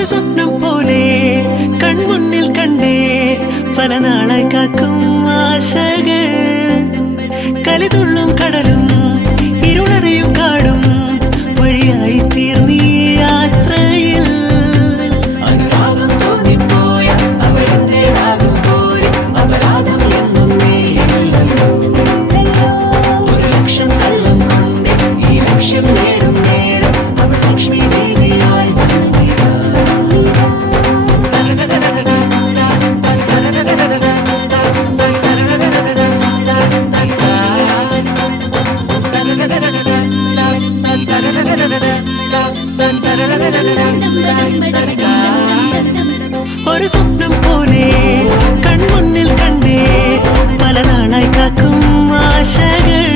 ഒരു സ്വപ്നം പോലെ കൺമുന്നിൽ കണ്ടേ പല നാളായി കാക്കും ആശകൾ കലിതുള്ളും കടലും ഇരുളടയും കാടും വഴിയായി തീർന്നീ യാത്രയിൽ അനുരാഗം തോന്നിപ്പോയ അവരെന്റേതാകും പോലെ അപരാധം എന്നും നീയല്ലോ ഒരു ലക്ഷം കള്ളം കൊണ്ട് ഈ ലക്ഷ്യം നേടും നേരം അവൾ ലക്ഷ്മി ദേവിയായി വന്നിതാ ഒരു സ്വപ്നം പോലെ കൺമുന്നിൽ കണ്ടേ പല നാളായി കാക്കും ആശകൾ